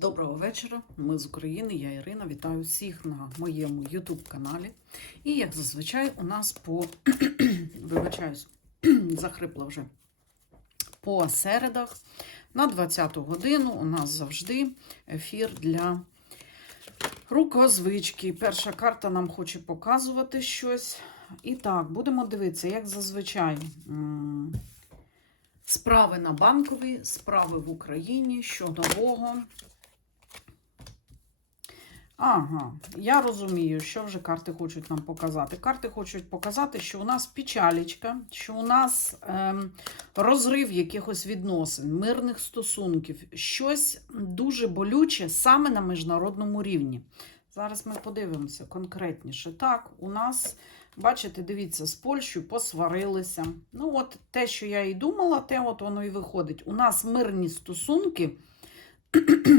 Доброго вечора. Ми з України. Я Ірина. Вітаю всіх на моєму YouTube каналі. І як зазвичай, у нас по вибачаюсь, захрипла вже по середах на 20-ту годину у нас завжди ефір для рукозвички. Перша карта нам хоче показувати щось. І так, будемо дивитися, як зазвичай. Справи на банковій, справи в Україні, що нового. Ага, я розумію, що вже карти хочуть нам показати. Карти хочуть показати, що у нас печалічка, що у нас ем, розрив якихось відносин, мирних стосунків, щось дуже болюче саме на міжнародному рівні. Зараз ми подивимося конкретніше. Так, у нас, бачите, дивіться, з Польщею посварилися. Ну, от те, що я і думала, те от воно і виходить. У нас мирні стосунки.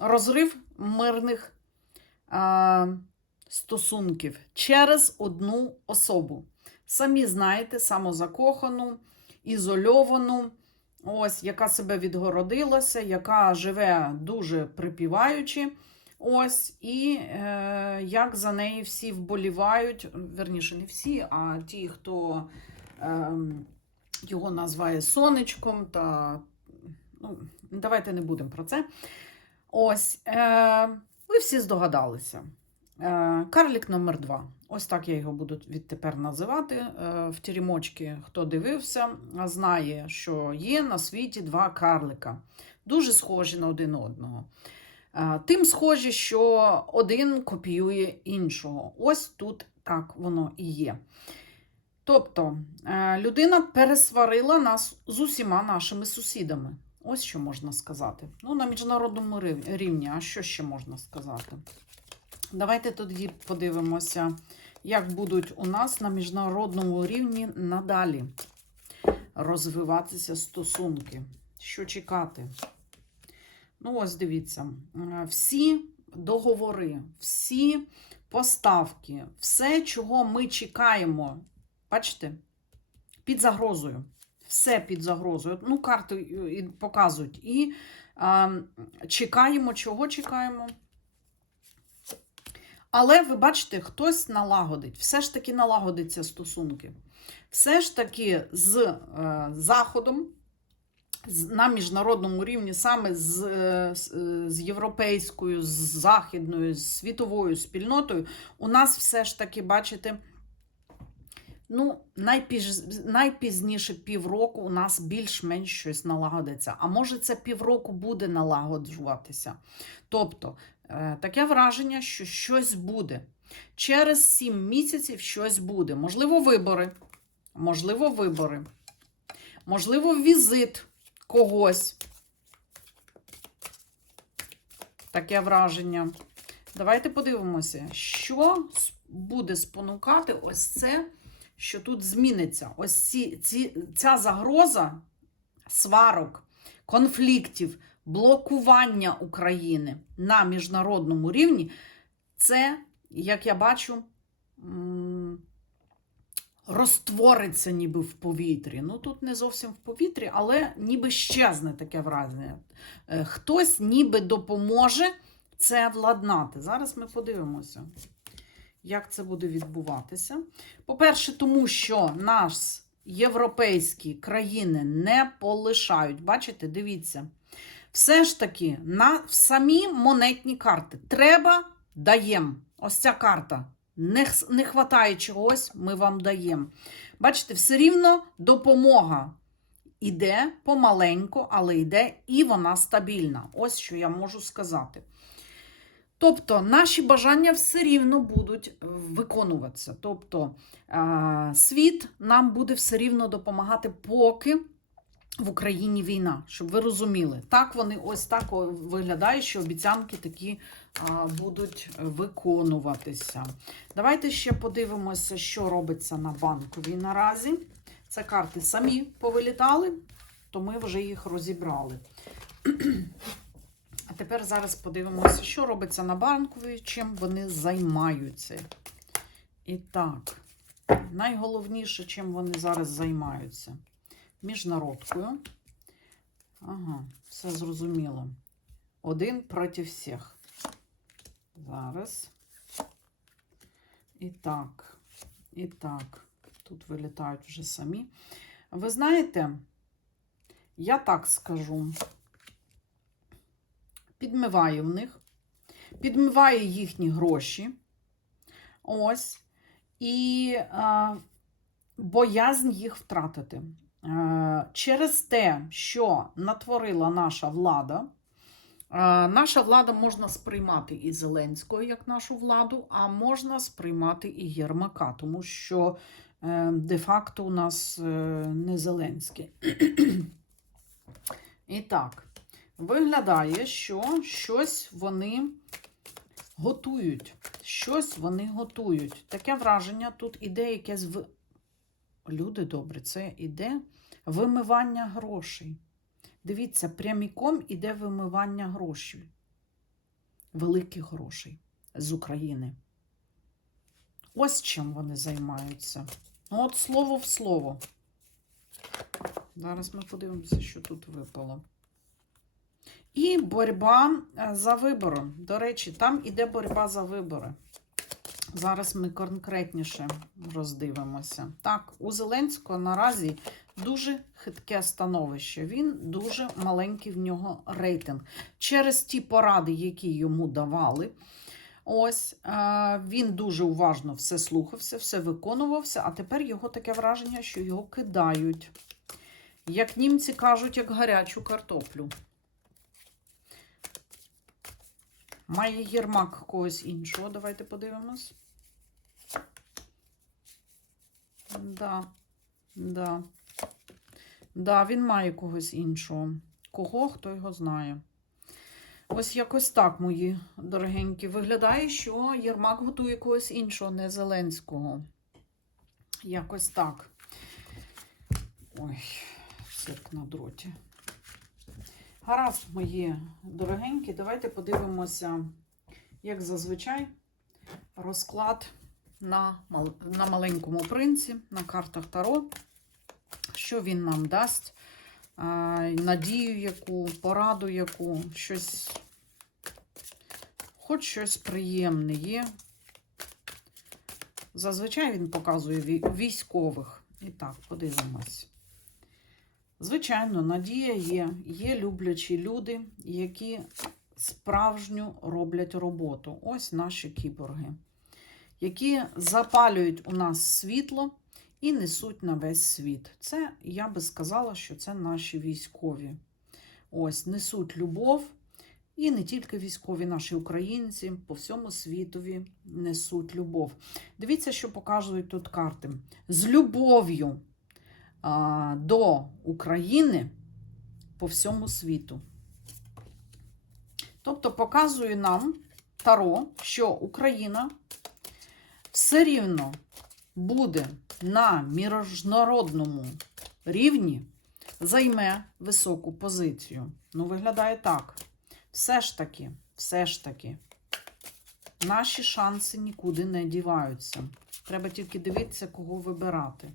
розрив мирних а, стосунків через одну особу. Самі знаєте, самозакохану, ізольовану, ось, яка себе відгородилася, яка живе дуже припіваючи. Ось, і е, як за неї всі вболівають, верніше, не всі, а ті, хто е, його називає сонечком, та ну, давайте не будемо про це. Ось, е, ви всі здогадалися. Е, Карлік номер 2 Ось так я його буду відтепер називати. Е, в тірімочки, хто дивився, знає, що є на світі два карлика. Дуже схожі на один одного. Е, Тим схожі, що один копіює іншого. Ось тут так воно і є. Тобто, е, людина пересварила нас з усіма нашими сусідами. Ось що можна сказати. Ну, на міжнародному рівні, а що ще можна сказати? Давайте тоді подивимося, як будуть у нас на міжнародному рівні надалі розвиватися стосунки. Що чекати? Ну, ось дивіться, е, всі договори, всі поставки, все, чого ми чекаємо, бачите, під загрозою. Все під загрозою. Ну, карти е, показують. І е, чекаємо, чого чекаємо. Але ви бачите, хтось налагодить, все ж таки налагодиться стосунки. Все ж таки з е, Заходом, з- на міжнародному рівні, саме з, е, е, з європейською, з західною, з світовою спільнотою, у нас все ж таки, бачите, ну, найпіж, найпізніше півроку у нас більш-менш щось налагодиться. А може, це півроку буде налагоджуватися. Тобто, е, таке враження, що щось буде. Через 7 місяців щось буде. Можливо, вибори. Можливо, вибори. Можливо, візит когось. Таке враження. Давайте подивимося, що буде спонукати ось це, що тут зміниться. Ось ці, ці, ця загроза сварок, конфліктів, блокування України на міжнародному рівні. Це, як я бачу, розтвориться ніби в повітрі. Ну, тут не зовсім в повітрі, але ніби щезне таке враження. Е, Хтось ніби допоможе це владнати. Зараз ми подивимося, як це буде відбуватися. По-перше, тому що нас європейські країни не полишають. Бачите, дивіться. Все ж таки на самі монетні карти. Треба даємо. Ось ця карта. Не, не хватає чогось, ми вам даємо. Бачите, все рівно допомога іде помаленьку, але йде і вона стабільна. Ось що я можу сказати. Тобто наші бажання все рівно будуть виконуватися. Тобто світ нам буде все рівно допомагати, поки в Україні війна, щоб ви розуміли. Так вони ось так виглядає, що обіцянки такі будуть виконуватися. Давайте ще подивимося, що робиться на банковій наразі. Це карти самі повилітали, то ми вже їх розібрали. А тепер зараз подивимося, що робиться на банковій, чим вони займаються. І так, найголовніше, чим вони зараз займаються. Міжнародкою. Ага, все зрозуміло. Один проти всіх. Зараз. І так, і так. Тут вилітають вже самі. Ви знаєте, я так скажу. Підмиває в них, підмиває їхні гроші. Ось. І а, боязнь їх втратити. Е, Через те, що натворила наша влада, е, наша влада можна сприймати і Зеленського як нашу владу, а можна сприймати і Єрмака, тому що е, де-факто у нас е, не Зеленський. І так, виглядає, що щось вони готують. Щось вони готують. Таке враження, тут іде якесь в. Люди добрі, це іде вимивання грошей. Дивіться, пряміком іде вимивання грошей. Великих грошей з України. Ось чим вони займаються. Ну, от слово в слово. Зараз ми подивимося, що тут випало. І боротьба е, за вибори. До речі, там іде боротьба за вибори. Зараз ми конкретніше роздивимося. Так, у Зеленського наразі дуже хитке становище. Він дуже маленький в нього рейтинг. Через ті поради, які йому давали. Ось е, він дуже уважно все слухався, все виконувався, а тепер його таке враження, що його кидають. Як німці кажуть, як гарячу картоплю. Має Єрмак когось іншого. Давайте подивимось. Да. Да. Да, він має когось іншого. Кого, хто його знає. Ось якось так, мої дорогенькі. Виглядає, що Єрмак готує когось іншого, не Зеленського. Якось так. Ой, цирк на дроті. Гаразд, мої дорогенькі, давайте подивимося, як зазвичай, розклад на, на маленькому принці, на картах Таро. Що він нам дасть? Надію яку, пораду яку, щось, хоч щось приємне є. Зазвичай він показує вій- військових. І так, подивимось. Звичайно, надія є. Є люблячі люди, які справжню роблять роботу. Ось наші кіборги, які запалюють у нас світло і несуть на весь світ. Це, я би сказала, що це наші військові. Ось, несуть любов. І не тільки військові, наші українці по всьому світові несуть любов. Дивіться, що показують тут карти. З любов'ю до України по всьому світу. Тобто показує нам Таро, що Україна все рівно буде на міжнародному рівні, займе високу позицію. Ну, виглядає так. Все ж таки, все ж таки, наші шанси нікуди не діваються. Треба тільки дивитися, кого вибирати.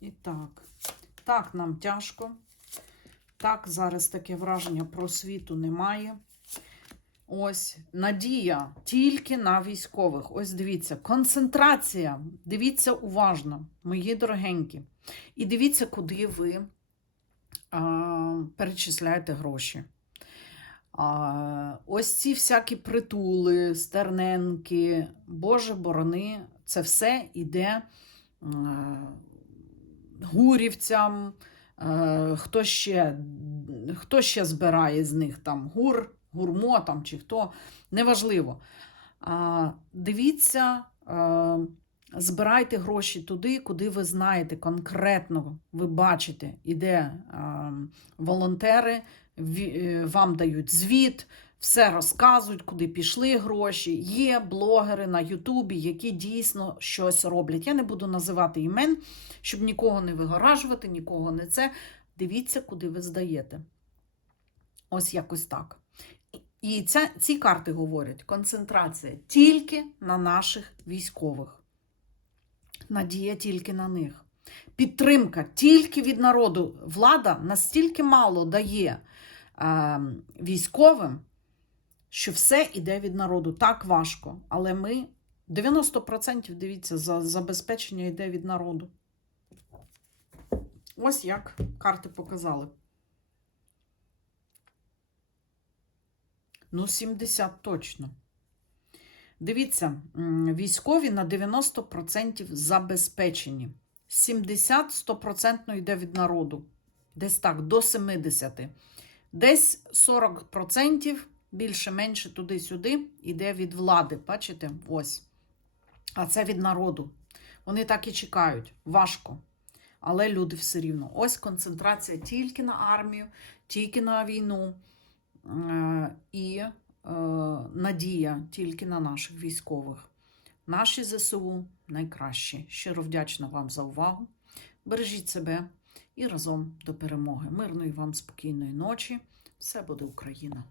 І так, так нам тяжко. Так, зараз таке враження про світу немає. Ось надія тільки на військових. Ось дивіться, концентрація. Дивіться уважно, мої дорогенькі. І дивіться, куди ви а, перечисляєте гроші. А, ось ці всякі притули, стерненки, Боже борони, це все іде е, гурівцям. Е, хто ще, хто ще збирає з них там гур, гурмо там, чи хто, неважливо. Дивіться, е, збирайте гроші туди, куди ви знаєте конкретно, ви бачите, іде е, волонтери, вам дають звіт, все розказують, куди пішли гроші. Є блогери на Ютубі, які дійсно щось роблять. Я не буду називати імен, щоб нікого не вигоражувати, нікого не це. Дивіться, куди ви здаєте. Ось якось так. І ця, ці карти говорять: концентрація тільки на наших військових. Надія тільки на них. Підтримка тільки від народу. Влада настільки мало дає е, військовим, що все йде від народу. Так важко. Але ми 90% дивіться, за забезпечення йде від народу. Ось як карти показали. Ну, 70 точно. Дивіться, військові на 90% забезпечені. 70-100% йде від народу. Десь так, до 70. Десь 40% більше-менше туди-сюди йде від влади. Бачите? Ось. А це від народу. Вони так і чекають. Важко. Але люди все рівно. Ось концентрація тільки на армію, тільки на війну. Е, І е, надія тільки на наших військових. Наші ЗСУ найкращі. Щиро вдячна вам за увагу. Бережіть себе і разом до перемоги. Мирної вам спокійної ночі. Все буде Україна!